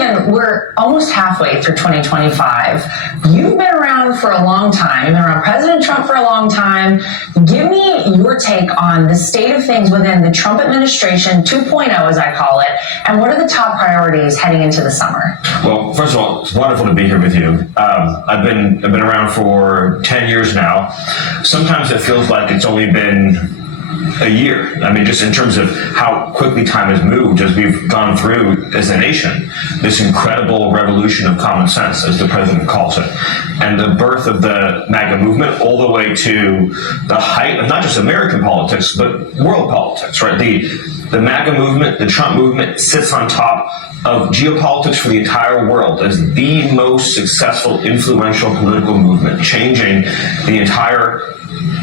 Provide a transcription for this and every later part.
And we're almost halfway through 2025. You've been around for a long time. You've been around President Trump for a long time. Give me your take on the state of things within the Trump administration 2.0, as I call it, and what are the top priorities heading into the summer? Well, first of all, it's wonderful to be here with you. I've been around for 10 years now. Sometimes it feels like it's only been a year. I mean, just in terms of how quickly time has moved as we've gone through as a nation, this incredible revolution of common sense, as the president calls it, and the birth of the MAGA movement all the way to the height of not just American politics, but world politics, right? The MAGA movement, the Trump movement sits on top of geopolitics for the entire world as the most successful, influential political movement, changing the entire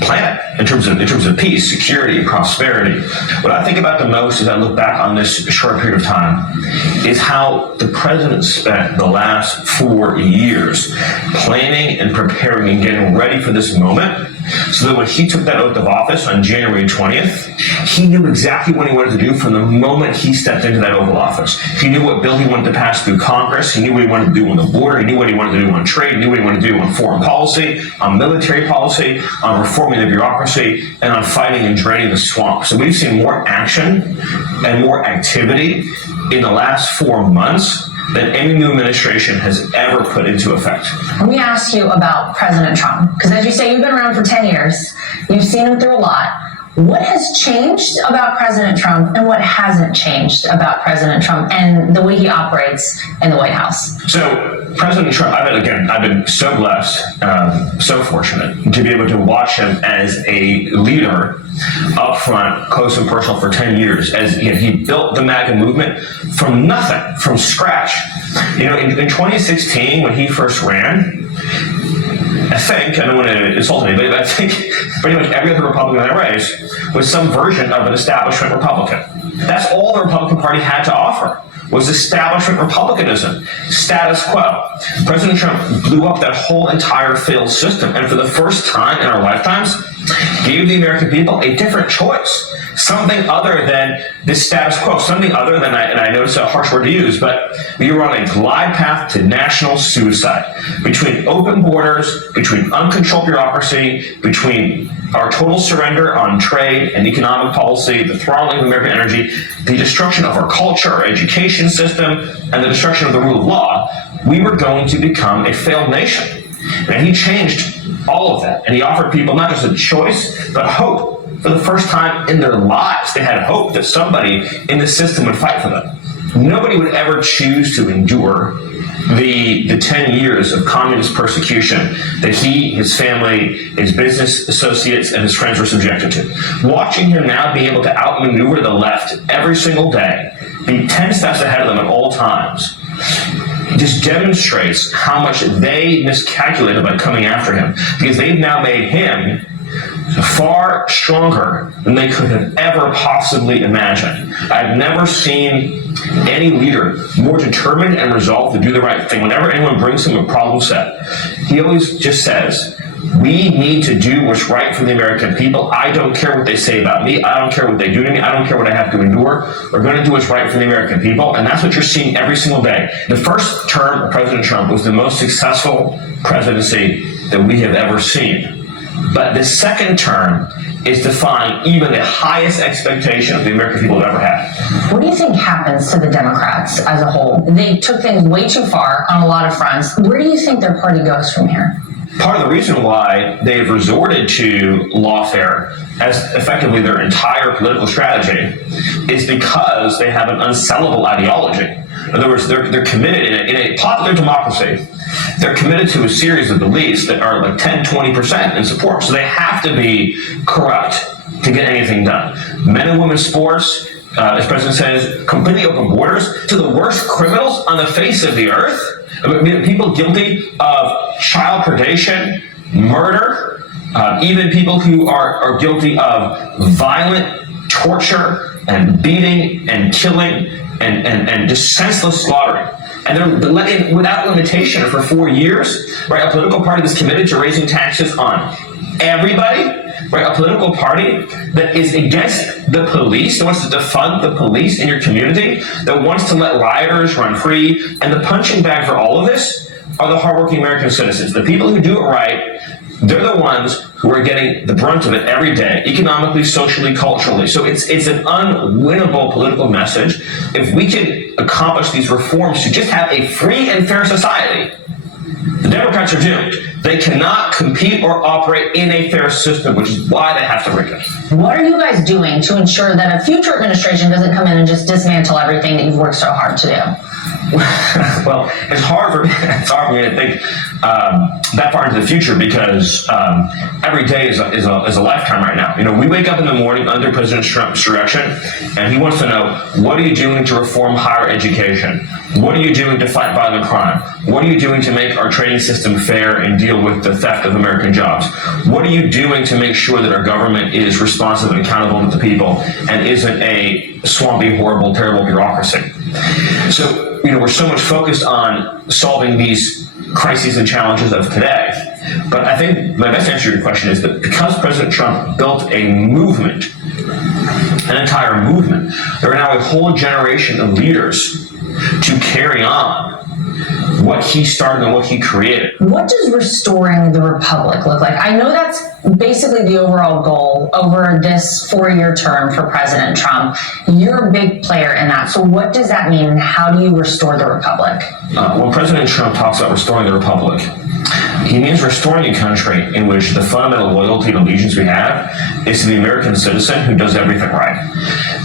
planet in terms of peace, security, prosperity. What I think about the most as I look back on this short period of time is how the president spent the last 4 years planning and preparing and getting ready for this moment, so that when he took that oath of office on January 20th, he knew exactly what he wanted to do from the moment he stepped into that Oval Office. He knew what bill he wanted to pass through Congress. He knew what he wanted to do on the border. He knew what he wanted to do on trade. He knew what he wanted to do on foreign policy, on military policy, on reforming the bureaucracy, and on fighting and draining the swamp. So we've seen more action and more activity in the last 4 months than any new administration has ever put into effect. Let me ask you about President Trump, because as you say, you've been around for 10 years. You've seen him through a lot. What has changed about President Trump and what hasn't changed about President Trump and the way he operates in the White House? So President Trump, I've been so blessed, so fortunate to be able to watch him as a leader up front, close and personal for 10 years. As he built the MAGA movement from nothing, from scratch. In 2016, when he first ran, I don't want to insult anybody, but I think pretty much every other Republican in that race was some version of an establishment Republican. That's all the Republican Party had to offer, was establishment Republicanism, status quo. President Trump blew up that whole entire failed system, and for the first time in our lifetimes, gave the American people a different choice. Something other than this status quo, something other than, and I know it's a harsh word to use, but we were on a glide path to national suicide. Between open borders, between uncontrolled bureaucracy, between our total surrender on trade and economic policy, the throttling of American energy, the destruction of our culture, our education system, and the destruction of the rule of law, we were going to become a failed nation. And he changed all of that. And he offered people not just a choice, but hope. For the first time in their lives, they had hope that somebody in the system would fight for them. Nobody would ever choose to endure the 10 years of communist persecution that he, his family, his business associates, and his friends were subjected to. Watching him now be able to outmaneuver the left every single day, be 10 steps ahead of them at all times, just demonstrates how much they miscalculated by coming after him, because they've now made him far stronger than they could have ever possibly imagined. I've never seen any leader more determined and resolved to do the right thing. Whenever anyone brings him a problem set, he always just says, we need to do what's right for the American people. I don't care what they say about me. I don't care what they do to me. I don't care what I have to endure. We're going to do what's right for the American people. And that's what you're seeing every single day. The first term of President Trump was the most successful presidency that we have ever seen. But the second term is defying even the highest expectation of the American people have ever had. What do you think happens to the Democrats as a whole? They took things way too far on a lot of fronts. Where do you think their party goes from here? Part of the reason why they've resorted to lawfare as effectively their entire political strategy is because they have an unsellable ideology. In other words, they're committed in a popular democracy. They're committed to a series of beliefs that are like 10, 20% in support. So they have to be corrupt to get anything done. Men and women's sports, as President says, completely open borders to the worst criminals on the face of the earth. I mean, people guilty of child predation, murder, even people who are guilty of violent torture and beating and killing and just senseless slaughtering. And they're letting, without limitation, for 4 years, right? A political party that's committed to raising taxes on everybody, right? A political party that is against the police, that wants to defund the police in your community, that wants to let rioters run free. And the punching bag for all of this are the hardworking American citizens. The people who do it right, they're the ones who are getting the brunt of it every day, economically, socially, culturally. So it's an unwinnable political message. If we can accomplish these reforms to just have a free and fair society, the Democrats are doomed. They cannot compete or operate in a fair system, which is why they have to rig it. What are you guys doing to ensure that a future administration doesn't come in and just dismantle everything that you've worked so hard to do? Well, it's hard for me to think that far into the future because every day is a lifetime right now. You know, we wake up in the morning under President Trump's direction, and he wants to know, what are you doing to reform higher education? What are you doing to fight violent crime? What are you doing to make our trading system fair and deal with the theft of American jobs? What are you doing to make sure that our government is responsive and accountable to the people and isn't a swampy, horrible, terrible bureaucracy? So, you know, we're so much focused on solving these crises and challenges of today. But I think my best answer to your question is that because President Trump built a movement, an entire movement, there are now a whole generation of leaders to carry on what he started and what he created. What does restoring the republic look like? I know that's basically the overall goal over this 4-year term for President Trump. You're a big player in that. So what does that mean? How do you restore the republic? When President Trump talks about restoring the republic, he means restoring a country in which the fundamental loyalty and allegiance we have is to the American citizen who does everything right.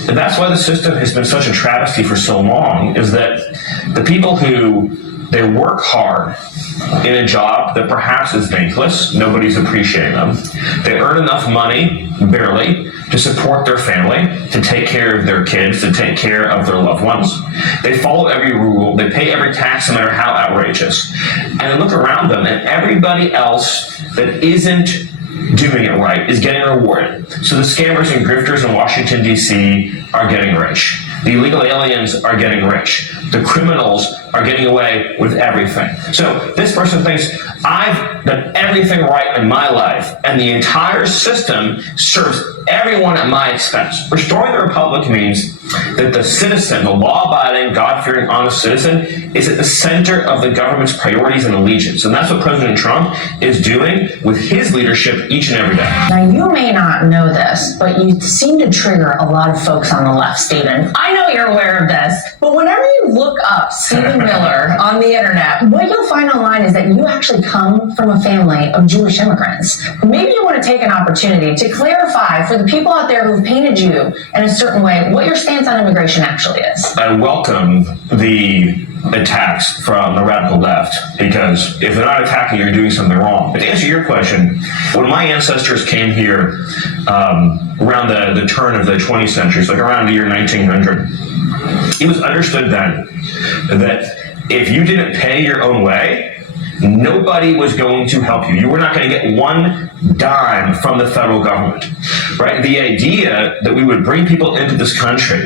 And that's why the system has been such a travesty for so long, is that the people who they work hard in a job that perhaps is thankless, nobody's appreciating them. They earn enough money, barely, to support their family, to take care of their kids, to take care of their loved ones. They follow every rule, they pay every tax no matter how outrageous. And they look around them and everybody else that isn't doing it right is getting rewarded. So the scammers and grifters in Washington, D.C. are getting rich. The illegal aliens are getting rich. The criminals are getting away with everything. So this person thinks, I've done everything right in my life, and the entire system serves everyone at my expense. Restoring the republic means that the citizen, the law-abiding, God-fearing, honest citizen, is at the center of the government's priorities and allegiance. And that's what President Trump is doing with his leadership each and every day. Now, you may not know this, but you seem to trigger a lot of folks on the left, Stephen. I know you're aware of this, but whenever you look up Stephen Miller on the internet, what you'll find online is that you actually come from a family of Jewish immigrants. Maybe you want to take an opportunity to clarify for the people out there who've painted you in a certain way what your stance on immigration actually is. I welcome the attacks from the radical left, because if they're not attacking, you're doing something wrong. But to answer your question, when my ancestors came here around the turn of the 20th century, so like around the year 1900, it was understood then that if you didn't pay your own way, nobody was going to help you. You were not going to get one dime from the federal government, right? The idea that we would bring people into this country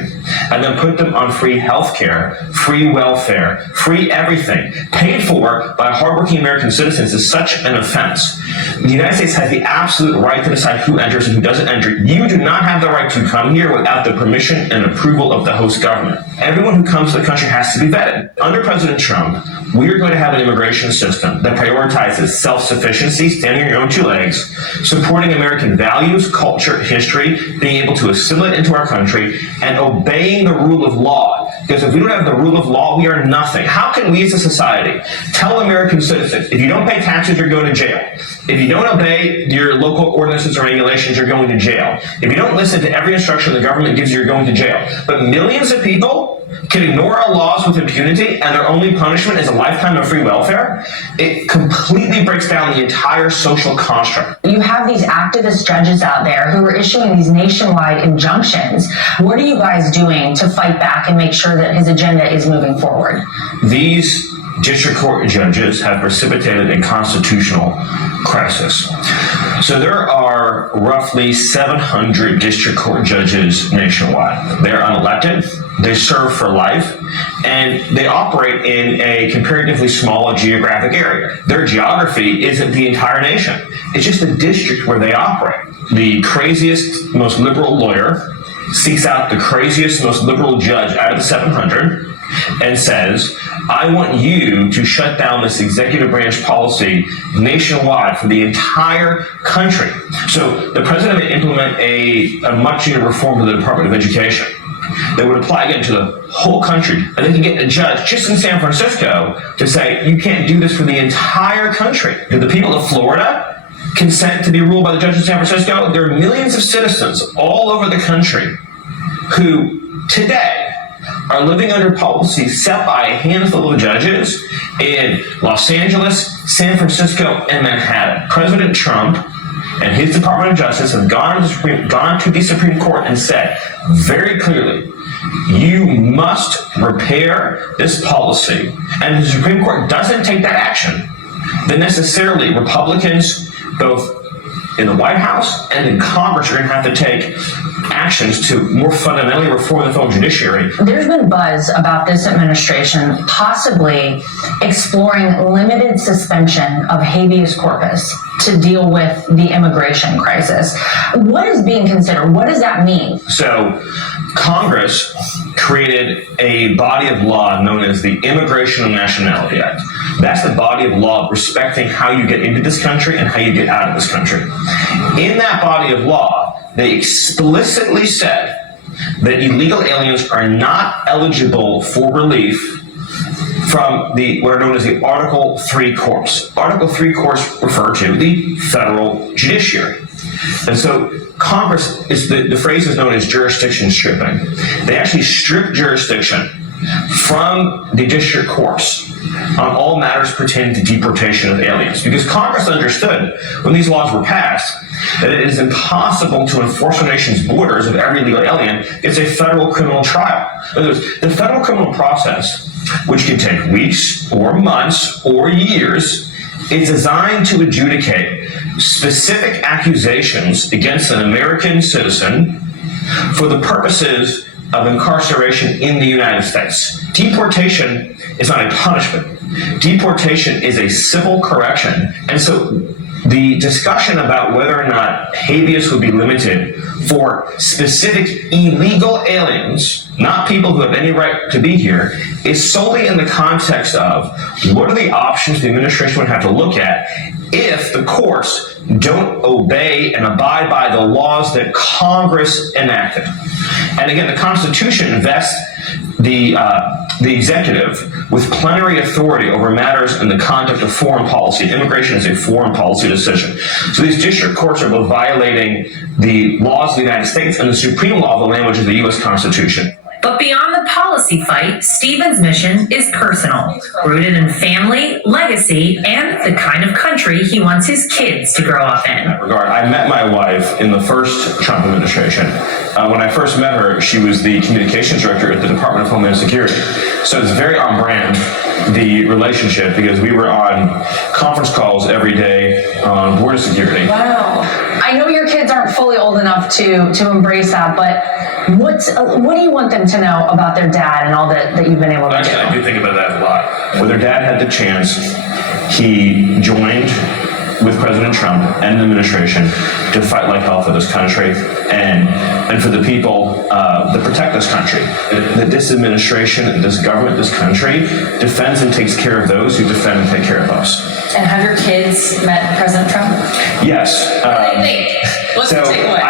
and then put them on free health care, free welfare, free everything, paid for by hardworking American citizens is such an offense. The United States has the absolute right to decide who enters and who doesn't enter. You do not have the right to come here without the permission and approval of the host government. Everyone who comes to the country has to be vetted. Under President Trump, we are going to have an immigration system that prioritizes self-sufficiency, standing on your own two legs, supporting American values, culture, history, being able to assimilate into our country, and obeying the rule of law. Because if we don't have the rule of law, we are nothing. How can we as a society tell American citizens, if you don't pay taxes, you're going to jail. If you don't obey your local ordinances or regulations, you're going to jail. If you don't listen to every instruction the government gives you, you're going to jail. But millions of people can ignore our laws with impunity, and their only punishment is a lifetime of free welfare. It completely breaks down the entire social construct. You have these activist judges out there who are issuing these nationwide injunctions. What are you guys doing to fight back and make sure that his agenda is moving forward? These district court judges have precipitated a constitutional crisis. So there are roughly 700 district court judges nationwide. They're unelected. they serve for life, and they operate in a comparatively small geographic area. Their geography isn't the entire nation. It's just the district where they operate. The craziest, most liberal lawyer seeks out the craziest, most liberal judge out of the 700 and says, I want you to shut down this executive branch policy nationwide for the entire country. So the president would implement a much needed reform to the Department of Education that would apply again to the whole country. And they can get a judge just in San Francisco to say, you can't do this for the entire country. Did the people of Florida consent to be ruled by the judge in San Francisco? There are millions of citizens all over the country who today are living under policies set by a handful of judges in Los Angeles, San Francisco, and Manhattan. President Trump and his Department of Justice have gone to the Supreme Court and said very clearly, you must repair this policy. And if the Supreme Court doesn't take that action, then necessarily Republicans, both in the White House and in Congress, are going to have to take actions to more fundamentally reform the federal judiciary. There's been buzz about this administration possibly exploring limited suspension of habeas corpus to deal with the immigration crisis. What is being considered? What does that mean? So, Congress created a body of law known as the Immigration and Nationality Act. That's the body of law respecting how you get into this country and how you get out of this country. In that body of law, they explicitly said that illegal aliens are not eligible for relief from what are known as the Article 3 courts. Article 3 courts refer to the federal judiciary. And so Congress, the phrase is known as jurisdiction stripping. They actually strip jurisdiction from the district courts on all matters pertaining to deportation of aliens. Because Congress understood when these laws were passed that it is impossible to enforce a nation's borders if every illegal alien gets a federal criminal trial. In other words, the federal criminal process, which can take weeks or months or years, is designed to adjudicate specific accusations against an American citizen for the purposes of incarceration in the United States. Deportation is not a punishment. Deportation is a civil correction. And so the discussion about whether or not habeas would be limited for specific illegal aliens, not people who have any right to be here, is solely in the context of what are the options the administration would have to look at if the courts don't obey and abide by the laws that Congress enacted. And again, the Constitution invests the executive with plenary authority over matters in the conduct of foreign policy. Immigration is a foreign policy decision. So these district courts are both violating the laws of the United States and the supreme law of the land, which is the U.S. Constitution. But beyond the policy fight, Stephen's mission is personal, rooted in family, legacy, and the kind of country he wants his kids to grow up in. In that regard, I met my wife in the first Trump administration. When I first met her, she was the communications director at the Department of Homeland Security. So it's very on brand, the relationship, because we were on conference calls every day on border security. Wow. I know your kids aren't fully old enough to embrace that, but what do you want them to know about their dad and all that you've been able to do? Actually, I do think about that a lot. When their dad had the chance, he joined with President Trump and the administration to fight like hell for this country and for the people that protect this country. That this administration, this government, this country defends and takes care of those who defend and take care of us. And have your kids met President Trump? Yes. What do they think? What's the takeaway?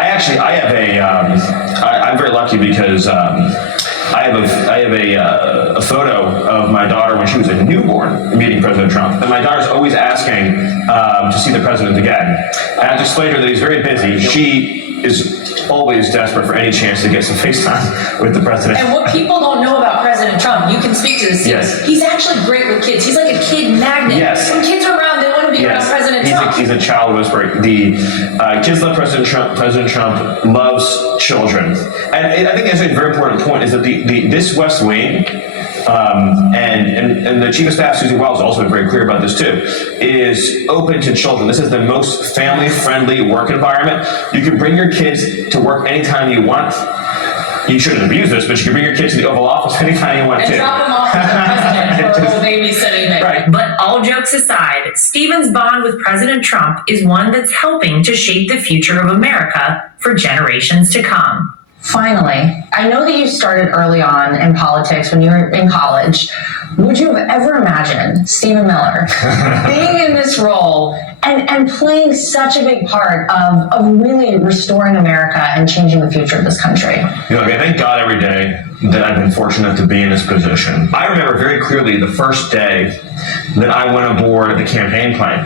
I'm very lucky because I have a photo of my daughter when she was a newborn meeting President Trump. And my daughter's always asking to see the president again. I have to explain to her that he's very busy. She is always desperate for any chance to get some FaceTime with the president. And what people don't know about President Trump, you can speak to this. Yes. He's actually great with kids. He's like a kid magnet. Yes. When kids are around, they want to be around President Trump. He's a child whisperer. The kids love President Trump. President Trump loves children. And I think that's a very important point is that this West Wing, and the Chief of Staff, Susie Wiles, has also been very clear about this too, is open to children. This is the most family-friendly work environment. You can bring your kids to work anytime you want. you shouldn't abuse this, but you can bring your kids to the Oval Office anytime you want And to. drop them off with the president for a little babysitting there. Right. But all jokes aside, Stephen's bond with President Trump is one that's helping to shape the future of America for generations to come. Finally, I know that you started early on in politics when you were in college. Would you have ever imagined Stephen Miller being in this role and playing such a big part of really restoring America and changing the future of this country? You know, I thank God every day that I've been fortunate to be in this position. I remember very clearly the first day that I went aboard the campaign plane,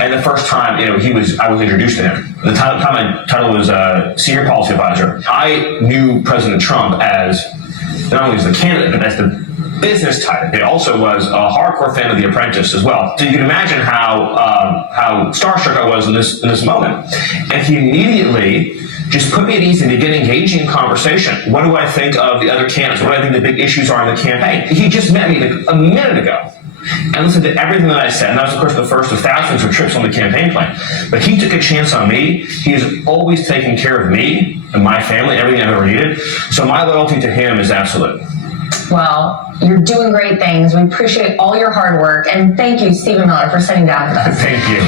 and the first time, I was introduced to him. The time my title was Senior Policy Advisor. I knew President Trump as not only as the candidate, but as the business title. He also was a hardcore fan of The Apprentice as well. So you can imagine how starstruck I was in this moment. And he immediately just put me at ease and began engaging in conversation. What do I think of the other candidates? What do I think the big issues are in the campaign? He just met me like a minute ago and listened to everything that I said. And that was, of course, the first of thousands of trips on the campaign plane. But he took a chance on me. He has always taken care of me and my family, everything I've ever needed. So my loyalty to him is absolute. Well, you're doing great things. We appreciate all your hard work. And thank you, Stephen Miller, for sitting down with us. Thank you.